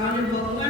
তাহলে ভগবান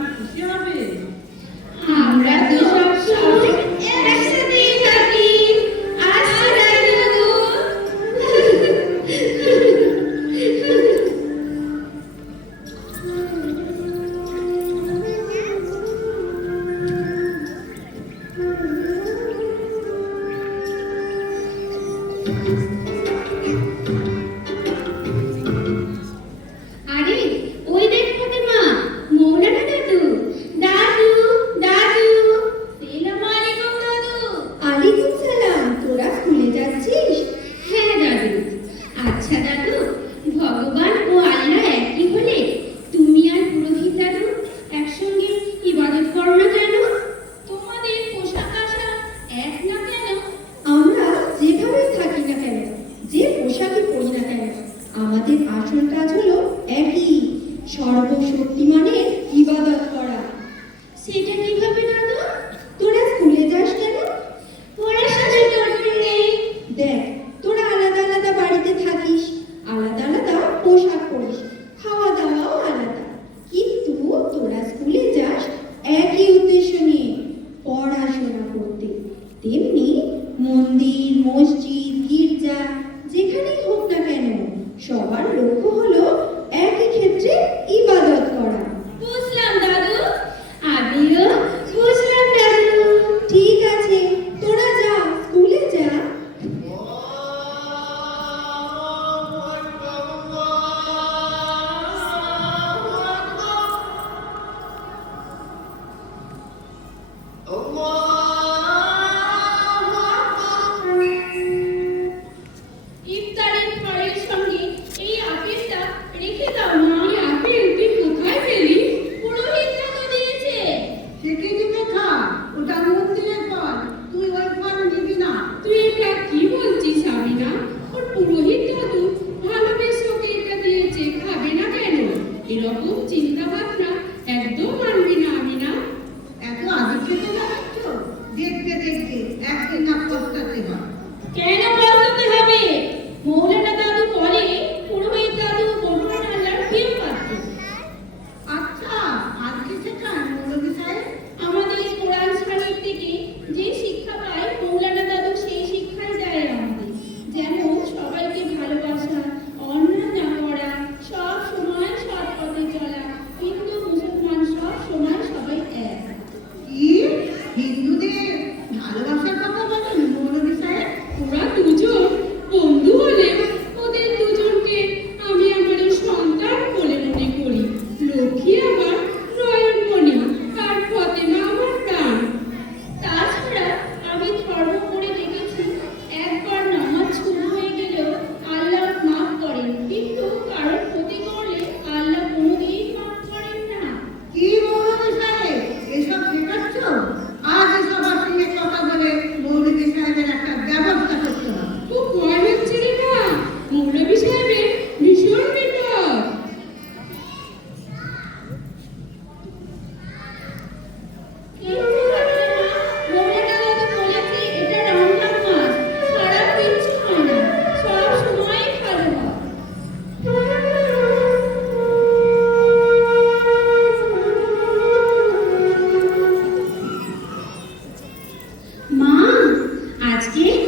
скоростей